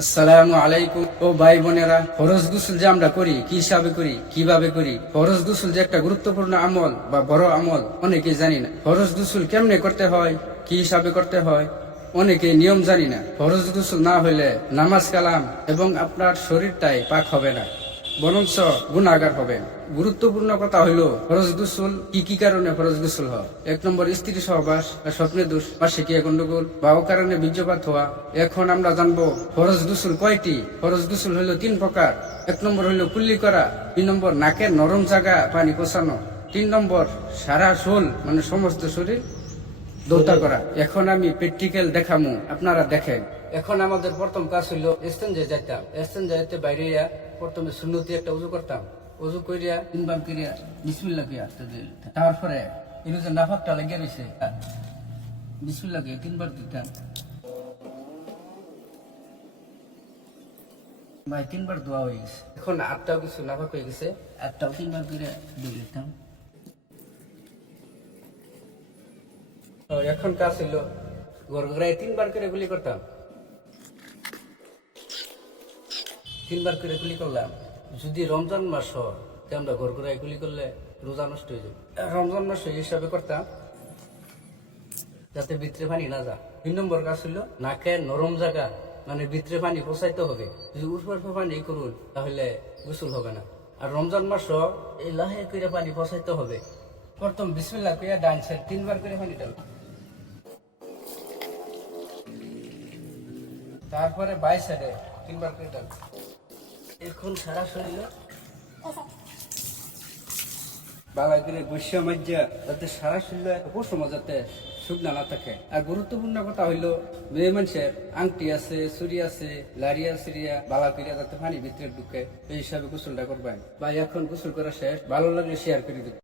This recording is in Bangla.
আসসালামু আলাইকুম ও ভাই বোনেরা, ফরজ গোসল যে আমরা করি কি হিসাবে করি, কিভাবে করি। ফরজ গোসল যে একটা গুরুত্বপূর্ণ আমল বা বড় আমল, অনেকে জানি না। ফরজ গোসল কেমনে করতে হয়, কি হিসাবে করতে হয়, অনেকে নিয়ম জানি না। ফরজ গোসল না হইলে নামাজ কালাম এবং আপনার শরীরটাই পাক হবে না, বরঞ্চ গুনাহগার হবেন। গুরুত্বপূর্ণ কথা হইলো ফরজ গোসল কি কি কারণে ফরজ গোসল হয়। 1 নম্বর, স্ত্রী সহবাস বা স্বপ্নের দোষ বা শিকিয়া গন্ডগোল বা ও কারণে বীর্যপাত হওয়া। এখন আমরা জানবো ফরজ গোসল কয়টি। ফরজ গোসল হইলো 3 প্রকার। 1 নম্বর হইলো কুল্লি করা, 2 নম্বর নাকের নরম জায়গা পানি পৌঁছানো, 3 নম্বর সারা শোল মানে সমস্ত শরীর দৌতা করা। এখন আমি প্র্যাকটিক্যাল দেখামু, আপনারা দেখেন। এখন আমাদের প্রথম কাজ হইলো এস্তেঞ্জায় যাইতাম। এস্তেঞ্জাইতে বাইরে প্রথমে সুন্নতি একটা উজু করতাম। উজু করিয়া 3 বার করিয়া বিসমিল্লাহ কইয়া তারপরে এর যে নাফাকটা লাগিয়ে রয়েছে বিসমিল্লাহ কইয়া 3 বার দিতাম। ভাই 3 বার দোয়া হয়ে গেছে। এখন আটটাও কিছু নাফাক হয়ে গেছে, আটটাও 3 বার করে দিয়ে দিতাম। এখন কাজ হইলো গড়গড়ায় 3 বার করে গুলি করতাম। 3 বার করে গুলি করলাম। যদি রমজান মাস হয় আমরা গড়গড়ায় গুলি করলে রোজা নষ্ট হয়ে যাবে। রমজান মাস হিসাবে করতাম যাতে ভিতরে পানি না যা। 2 নম্বর কাজ হইলো নাকের নরম জায়গা মানে ভিতরে পানি পৌঁছাইতে হবে। যদি উপর পানি করুন তাহলে গোসল হবে না। আর রমজান মাস এই লাহে করে পানি পৌঁছাইতে হবে। প্রথম বিসমিল্লাহ কইয়া ডান সাইড 3 বার করে পানি ডাল, তারপরে বাই সাইডে 3 বার করে ডাল। এখন সারা শরীর বাবা করে বৈশ্য মজ্জা যাতে সারা শরীর পশম যাতে শুকনা না থাকে। আর গুরুত্বপূর্ণ কথা হইলো মেয়ে মানুষের আংটি আছে, চুরি আছে, লারিয়া সিরিয়া বালা করিয়া যাতে পানি ভিতরে ঢুকে, এই হিসাবে গোসলটা করবেন। ভাই এখন গোসল করা শেষ, ভালো লাগলে শেয়ার করে দিবেন।